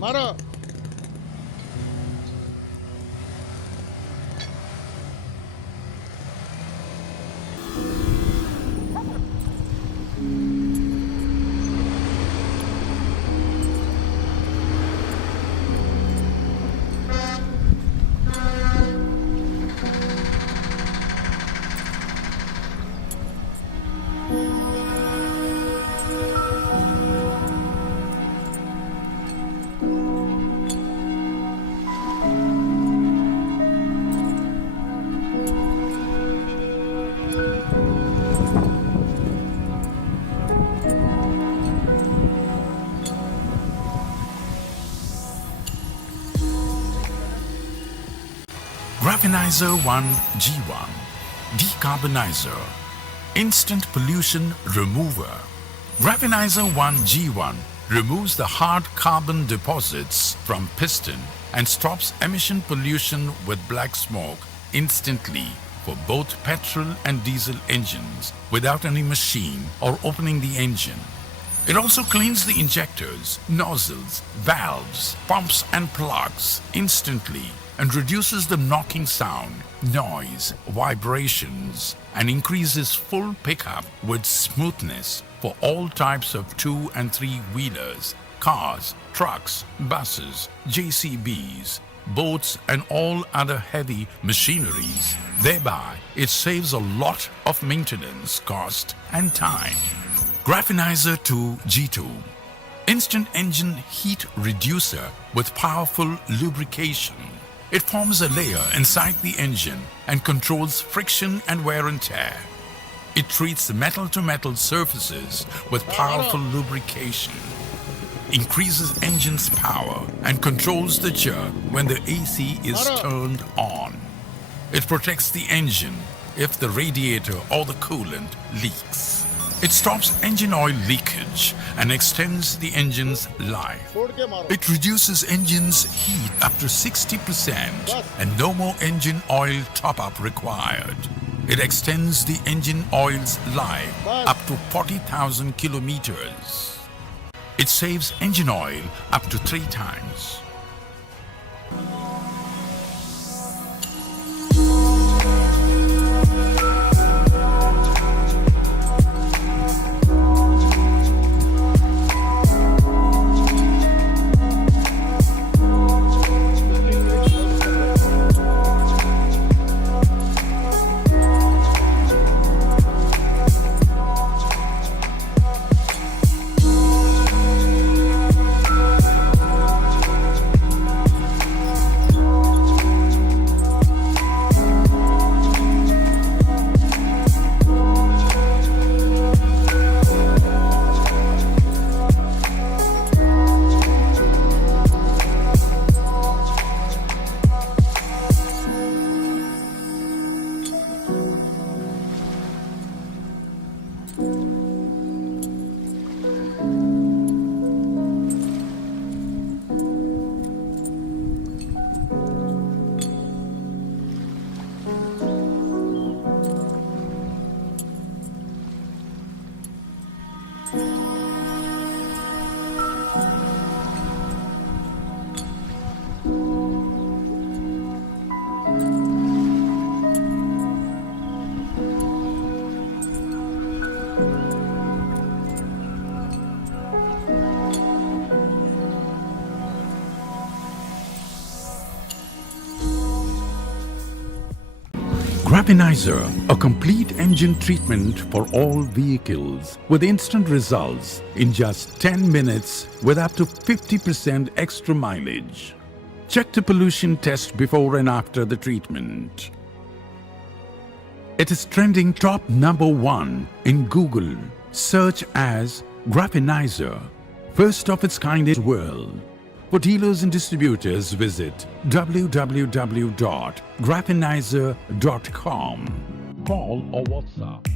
मारो। Graphenizer 1G1 Decarbonizer Instant Pollution Remover. Graphenizer 1G1 removes the hard carbon deposits from piston and stops emission pollution with black smoke instantly for both petrol and diesel engines without any machine or opening the engine. It also cleans the injectors, nozzles, valves, pumps and plugs instantly and reduces the knocking sound, noise, vibrations, and increases full pickup with smoothness for all types of 2- and 3-wheelers, cars, trucks, buses, JCBs, boats, and all other heavy machineries. Thereby, it saves a lot of maintenance cost and time. Graphenizer 2G2 Instant Engine Heat Reducer with powerful lubrication. It forms a layer inside the engine and controls friction and wear and tear. It treats metal-to-metal surfaces with powerful lubrication, increases engine's power and controls the jerk when the AC is turned on. It protects the engine if the radiator or the coolant leaks. It stops engine oil leakage and extends the engine's life. It reduces engine's heat up to 60% and no more engine oil top-up required. It extends the engine oil's life up to 40,000 kilometers. It saves engine oil up to 3 times. Graphenizer, a complete engine treatment for all vehicles with instant results in just 10 minutes with up to 50% extra mileage. Check the pollution test before and after the treatment. It is trending top #1 in Google. Search as Graphenizer, first of its kind in the world. For dealers and distributors, visit www.graphenizer.com. Call or WhatsApp